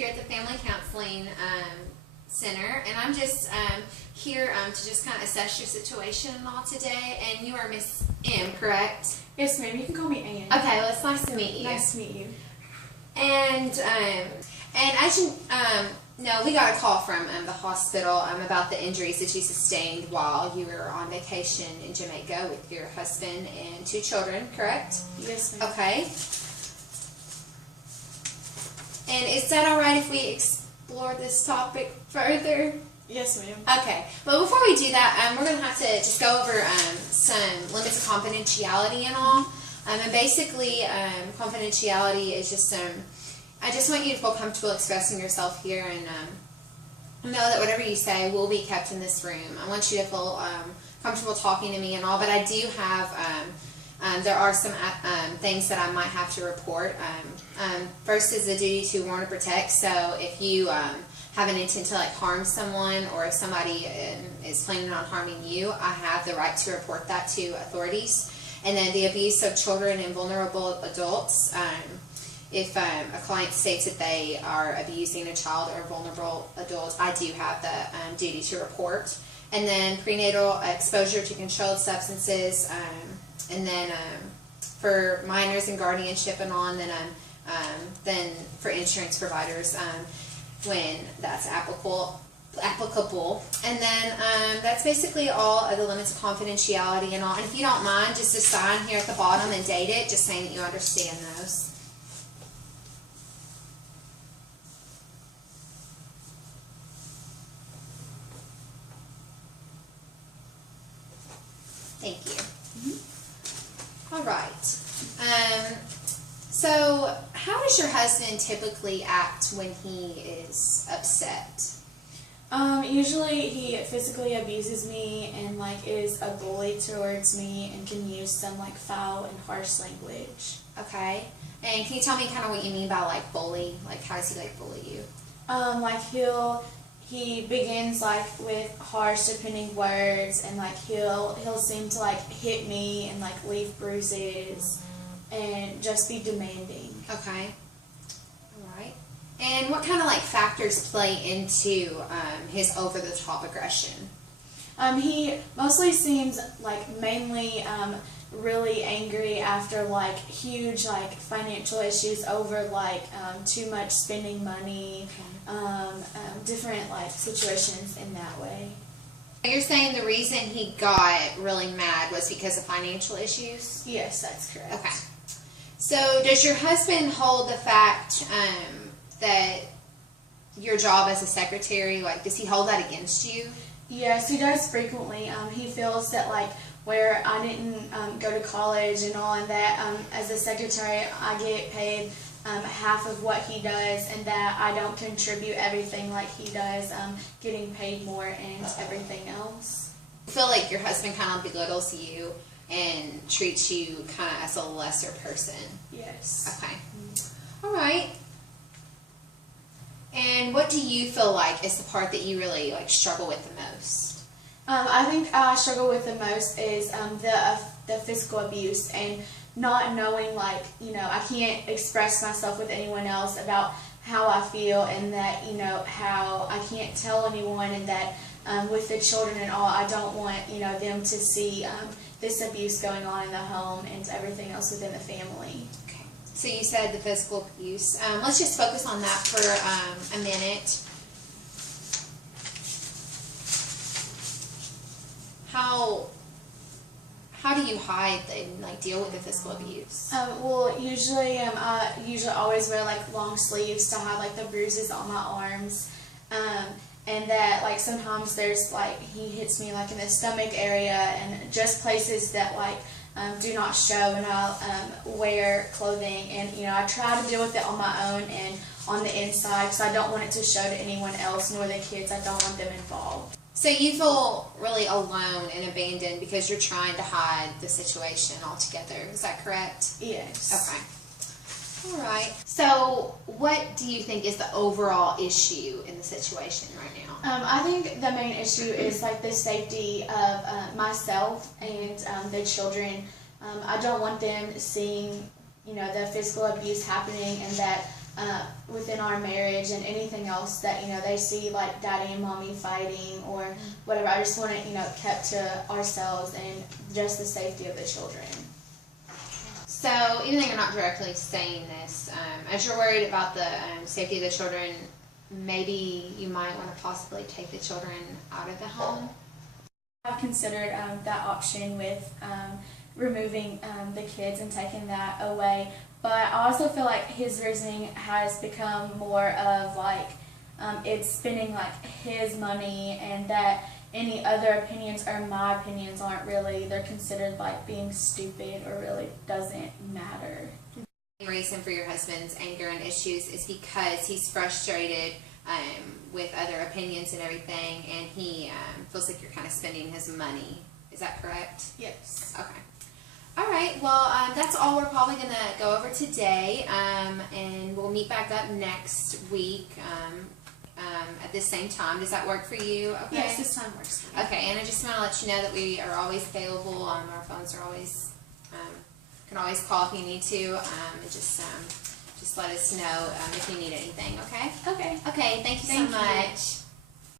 here at the Family Counseling Center, and I'm just here to just kind of assess your situation and all today. And you are Miss M, correct? Yes, ma'am. You can call me Ann. Okay, well, it's nice to meet you. Nice to meet you. And as you know, we got a call from the hospital about the injuries that you sustained while you were on vacation in Jamaica with your husband and 2 children, correct? Yes, ma'am. Okay. And is that all right if we explore this topic further? Yes, ma'am. Okay. But before we do that, we're going to have to just go over some limits of confidentiality and all. And basically, confidentiality is just I just want you to feel comfortable expressing yourself here and know that whatever you say will be kept in this room. I want you to feel comfortable talking to me and all, but I do have, there are some things that I might have to report. First is the duty to warn or protect, so if you have an intent to harm someone, or if somebody is planning on harming you, I have the right to report that to authorities. And then the abuse of children and vulnerable adults. If a client states that they are abusing a child or a vulnerable adult, I do have the duty to report. And then prenatal exposure to controlled substances, and then for minors and guardianship and on, then for insurance providers when that's applicable. And then that's basically all of the limits of confidentiality and all. And if you don't mind, just a sign here at the bottom and date it, just saying that you understand those. Thank you. Mm-hmm. All right. So how does your husband typically act when he is upset? Usually he physically abuses me and is a bully towards me and can use some foul and harsh language. Okay. And can you tell me kind of what you mean by bully? How does he bully you? He begins with harsh, depending words, and he'll seem to hit me and leave bruises and just be demanding. Okay. All right. And what kind of factors play into his over-the-top aggression? He mostly seems mainly really angry after huge financial issues over too much spending money, different situations in that way. You're saying the reason he got really mad was because of financial issues? Yes, that's correct. Okay. So does your husband hold the fact that your job as a secretary, does he hold that against you? Yes, he does frequently. He feels that where I didn't go to college and all, and that as a secretary I get paid half of what he does, and that I don't contribute everything like he does, getting paid more and everything else. I feel like your husband kind of belittles you and treats you kind of as a lesser person. Yes. Okay. All right. And what do you feel is the part that you really struggle with the most? I think I struggle with the most is the physical abuse and not knowing I can't express myself with anyone else about how I feel, and that how I can't tell anyone, and that with the children and all, I don't want them to see this abuse going on in the home and everything else within the family. Okay. So you said the physical abuse. Let's just focus on that for a minute. How do you hide and deal with the physical abuse? Well, usually I always wear long sleeves to hide the bruises on my arms, and that sometimes there's he hits me in the stomach area, and just places that do not show, and I'll wear clothing, and I try to deal with it on my own and on the inside, because I don't want it to show to anyone else, nor the kids. I don't want them involved. So you feel really alone and abandoned because you're trying to hide the situation altogether. Is that correct? Yes. Okay. All right. So what do you think is the overall issue in the situation right now? I think the main issue is the safety of myself and the children. I don't want them seeing the physical abuse happening, and that within our marriage and anything else that, they see like daddy and mommy fighting or whatever. I just want it, kept to ourselves and just the safety of the children. So, even though you're not directly saying this, as you're worried about the safety of the children, maybe you might want to possibly take the children out of the home. I've considered that option with removing the kids and taking that away, but I also feel like his reasoning has become more of like it's spending like his money, and that any other opinions or my opinions aren't really, they're considered like being stupid or really doesn't matter. The reason for your husband's anger and issues is because he's frustrated with other opinions and everything, and he feels like you're kind of spending his money. Is that correct? Yes. Okay. All right. Well, that's all we're probably going to go over today, and we'll meet back up next week at this same time. Does that work for you? Okay. Yes, this time works for me. Okay, and I just want to let you know that we are always available. Our phones are always, can always call if you need to, and just let us know if you need anything, okay? Okay. Okay, thank you so Thank you. much.